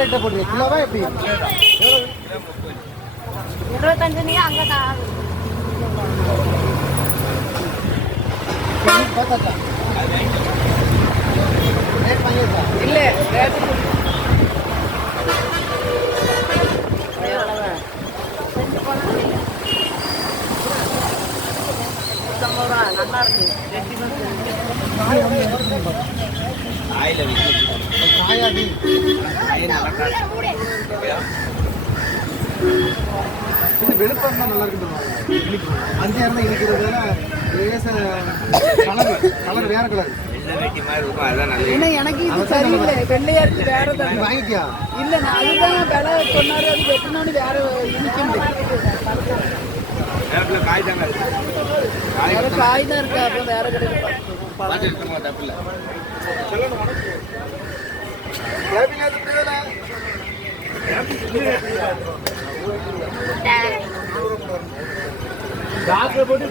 ரேட்டை போடுறீங்க? கிலோவா எப்படி? 25 நீ அங்கே தான் பார்த்தாச்சா? ரேட் பண்ணியிருக்கா? இல்லை ரேட்டு நல்லா இருக்கு. காயாடி விழுப்புரம் தான் நல்லா இருக்கு. அஞ்சாயிரம் தான் இருக்கிறது. கலர் வேற கலர் எனக்கு இது சரியில்லை. வெள்ளையா இருக்கு. வேற தான் வாங்கிக்கியா? இல்லை நான் அதுதான் விலை சொன்னாரு. அது வெட்டினோன்னு வேற இனிக்கும். காய் தாங்க காய் தான் இருக்கு. அப்புறம் வேற கிடையாது. டாக்டர் போட்டு